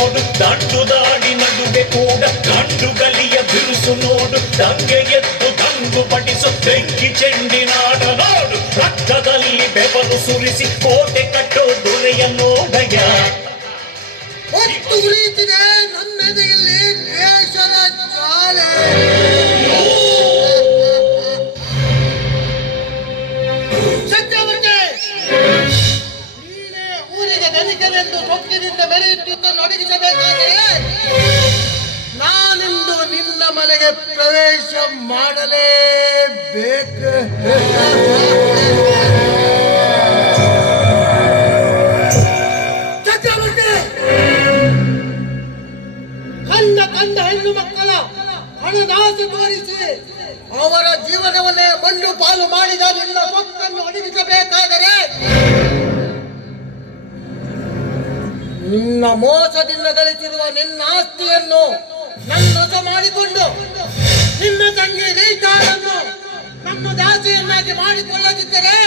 ನೋಡು ದಂಡು ದಾಡಿ ನಡುವೆ ಕೂಡ ಗಂಡುಗಲಿಯ ಬಿರುಸು ನೋಡು, ದಂಗೆ ಎದ್ದು ದಂಗು ಪಡಿಸು ಬೆಂಕಿ ಚೆಂಡಿನಾಡ ನೋಡು ರಕ್ತದಲ್ಲಿ ಬೆವರು ಸುರಿಸಿ, ಕೋಟೆ ಕಟ್ಟೋ ದೊರೆಯ ನೋಡಯ್ಯ. ಹೊತ್ತು ಉರಿಯುತ್ತಿದೆ ನನ್ನೆದೆಯಲ್ಲಿ. ಧನಿಕನೆಂದು ಸೊಕ್ಕಿನಿಂದ ಮೆರೆಯುತ್ತಿದ್ದನ್ನು ಅಡಗಿಸಬೇಕಾದರೆ ನಾನಿಂದು ನಿನ್ನ ಮನೆಗೆ ಪ್ರವೇಶ ಮಾಡಲೇಬೇಕು. ಹೆಣ್ಣು ಮಕ್ಕಳ ಹಣದಾಸೆ ತೋರಿಸಿ ಅವರ ಜೀವನವನ್ನೇ ಮಣ್ಣು ಪಾಲು ಮಾಡಿದ ನಿನ್ನ ಮೋಸದಿಂದ ಗಳಿಸಿರುವ ನಿನ್ನ ಆಸ್ತಿಯನ್ನು ನನ್ನೊಸ ಮಾಡಿಕೊಂಡು ನಿನ್ನ ತಂಗಿ ರೈತಾಳನ್ನು ನಮ್ಮ ದಾಸಿಯನ್ನಾಗಿ ಮಾಡಿಕೊಳ್ಳದಿದ್ದರೆ ನನ್ನ